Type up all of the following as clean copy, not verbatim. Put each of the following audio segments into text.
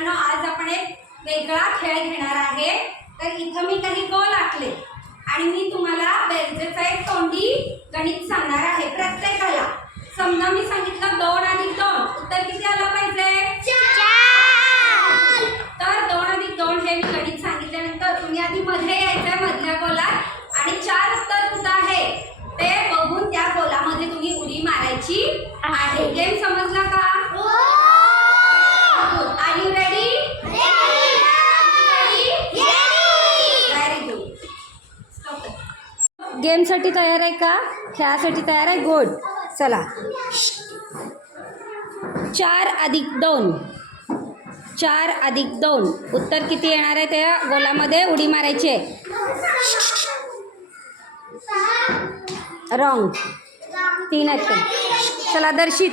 मित्रांनो, आज आपण एक वेगळा खेळ घेणार आहे। तर इथं मी काही गोल आखले आणि मी तुम्हाला बेरजेचं एक तोंडी गणित सांगणार आहे। प्रत्येकाला समजा मी सांगितलं 2 अधिक 2 उत्तर किती आलं पाहिजे? 4। तर 2 अधिक 2 हे मी गणित सांगितल्यानंतर तुम्ही आधी मध्ये यायचं मधल्या गोलात आणि 4 उत्तर कुठं आहे ते बघून त्या गोलामध्ये तुम्ही उडी मारायची आहे। गेम समजला का? Are you ready? गेम साठी तयार आहे का? खेळासाठी तयार आहे? गुड। चला, 4 अधिक 2 4 अधिक 2 उत्तर किती येणार आहे? त्या गोलामध्ये उडी मारायची आहे। रॉंग, 3 आहेत ते। चला दर्शित,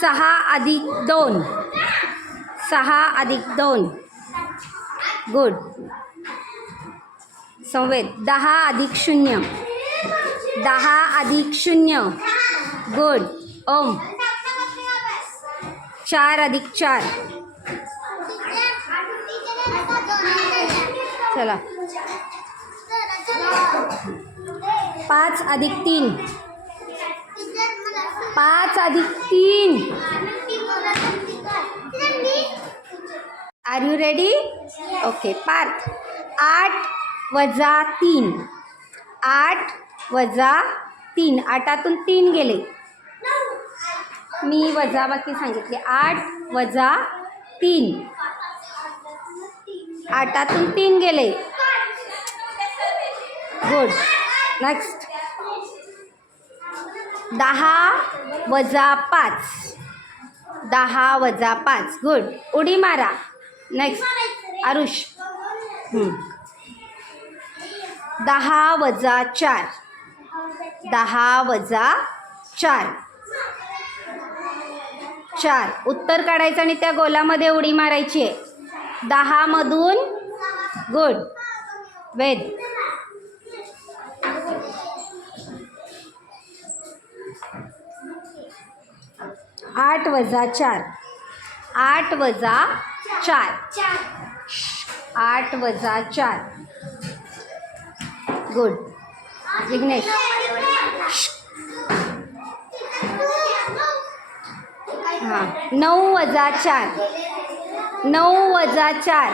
6 अधिक 2 6 अधिक 2 गुड। संवेद, 10 अधिक 0 10 अधिक 0 गुड। ओम, 4 अधिक 4 चला, 5 अधिक 3 5 अधिक 3 are you ready? Okay. Parth, 8 वजा 3 8 वजा 3 8तून 3 गेले। मी वजा बाकी सांगितले। 8 वजा 3 8तून 3 गेले। गुड। नेक्स्ट, 10 वजा 5 10 वजा 5 गुड। उडी मारा। नेक्स्ट, आरुष, 10 वजा 4 10 वजा 4 4 उत्तर काढायचं आणि त्या गोलामध्ये उडी मारायची आहे 10 मधून। गुड। वेद, 8 वजा 4 8 वजा 4 8 वजा 4 गुड। विघ्नेश, 9 वजा 4 9 वजा 4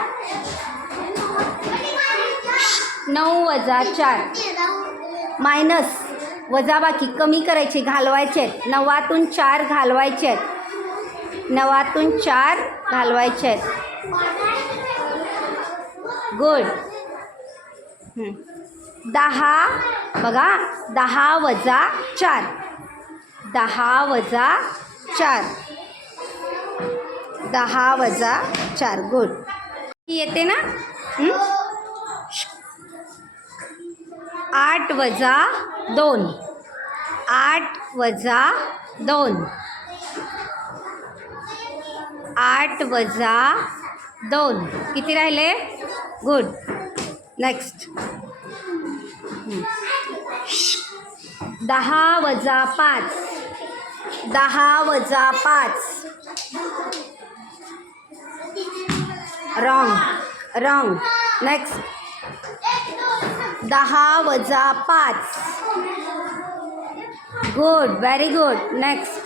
9 वजा 4 मायनस वजा बाकी कमी करायचे, घालवायचे आहेत। 9तून 4 घालवायचे आहेत 9तून 4 घालवायचे आहेत। गुड। 10 बघा, 10 वजा 4 10 वजा 4 10 वजा 4 गुड। येते ना? 8 वजा 2 8 वजा 2 8 वजा 2 किती राहिले? गुड। नेक्स्ट, 10 वजा 5 10 वजा 5 रॉंग रॉंग। नेक्स्ट, 10 वजा 5 गुड, व्हेरी गुड। नेक्स्ट,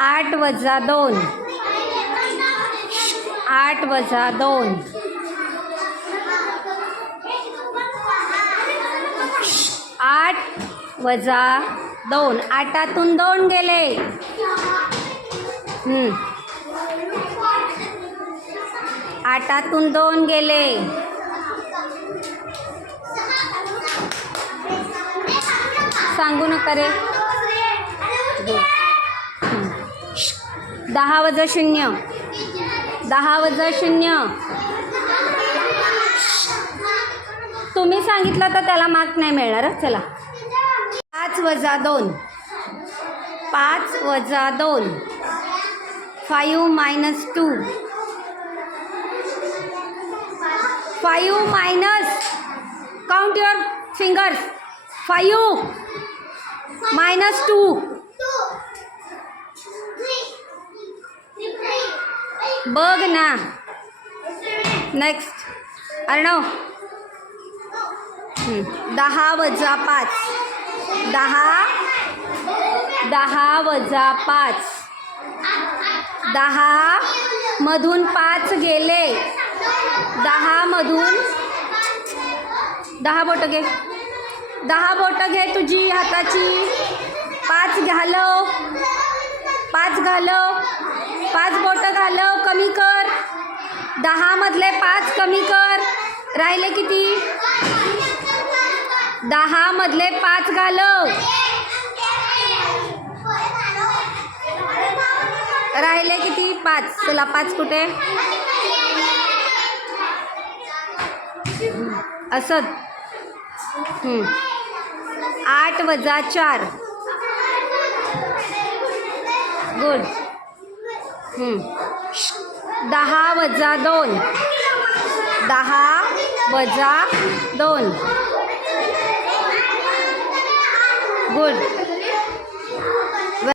8 वजा 2 8 वजा 2 8 वजा 2 8तून 2 गेले। 8तून 2 गेले। सांगू नका रे। 10 वजा 0 10 वजा 0 तुम्ही सांगितलं तर त्याला मार्क नाही मिळणार। चला, 5 वजा 2 5 वजा 2 5 minus 2 5 minus, count your fingers, 5 minus 2 3 बघ ना. नेक्स्ट अर्णव. 10 वजा 5. 10 वजा 5. 10 मधून 5 गेले. 10 मधून 10 बोटं घे. 10 बोटं घे तुझी हाताची. 5 घालव. 5 घालव. 5 बोटं घालव. कमी कर. 10 मधले 5 कमी कर. राहिले किती? 10 मधले 5 घालव. राहिले किती? 5. चला 5 कुठे? असद. 8 वजा 4. गुड. 10 वजा 2. 10 वजा 2. गुड.